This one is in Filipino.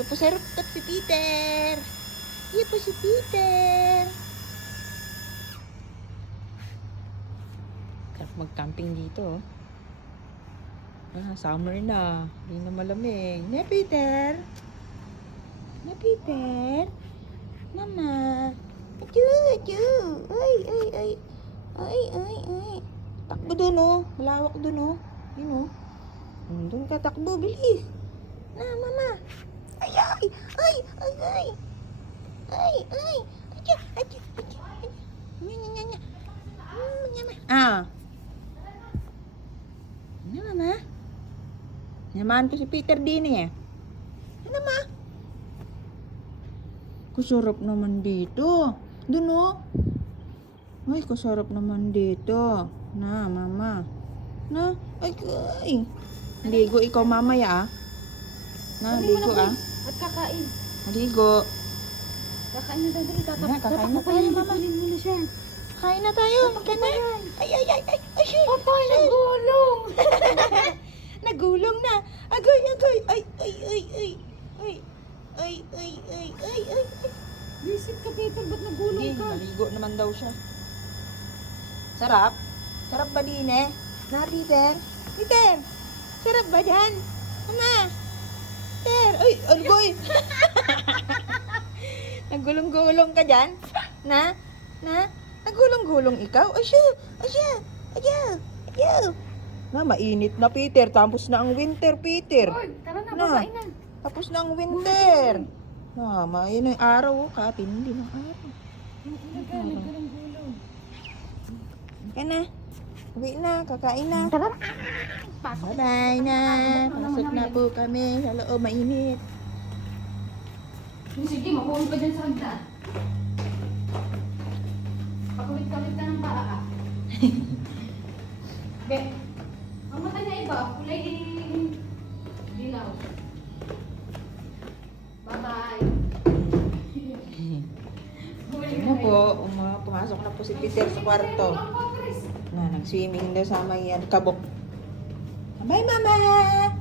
Ito po sa rooftop si Peter. Iyo po si Peter. Sarap mag-camping dito. Summer na. Hindi na malamig. Ne, Peter? Ne, Peter? Mama. Achu, achu. Ay, ay, ay. Ay, ay, ay. Takbo doon, oh. Malawak doon, oh. Yun, oh. Doon ka takbo. Bilis. Na, mama. Ay, ay. Ay, ay, ay. Ay, ay. Achu, achu, achu. Nya, nya, nya, nya. Nya, ma. Ah. Ano, mama? Naman ko si Peter din eh. Ano, ma? Kusarap naman dito. Doon, oh. Ay, kusarap naman dito. Na, mama. Na, ay, ay. Ligo ikaw mamaya, ah. Na, ligo, ah. At kakain. Ligo. Kakain na daw dali. Kakain na tayo, mama. Muna siya. Kain na tayo. Kain na. Ay, ay, ay, ay. Ay, shit. Papay, nagulong. Nagulong na. Agoy, agoy. Ay, ay, ay, ay. Ay, ay, ay, ay, ay, ay. Visit ka, Peter. Ba't nagulong Hindi, ka? maligo naman daw siya. Sarap? Sarap ba din eh? Na, Peter? Peter! Sarap ba dyan? Mama! Peter! Ay, alboy! Nagulong-gulong ka dyan? Na? Na? Nagulong-gulong ikaw? Asya! Asya! Asya! Asya! Na, mainit na, Peter. Tapos na ang winter, Peter. Oy, tara na, Na. babae na. Tapos na ang winter. Na, mainit ang araw. Oh, katindi ng araw. Nagulong-gulong. Kaya na. Uwi na. Kakain na. Tara na. Bye-bye na. Pasok na po kami sa loob. Mainit. Sige, makuha pa dyan sa hagdan. Pakawit-kawit ka ng paa, ah. Be, ang mata niya iba, kulay dilaw. Bye-bye. Ano po, pumasok na po si Peter sa kwarto. Na, nag-swimming daw sa may kabok. Bye, Mama!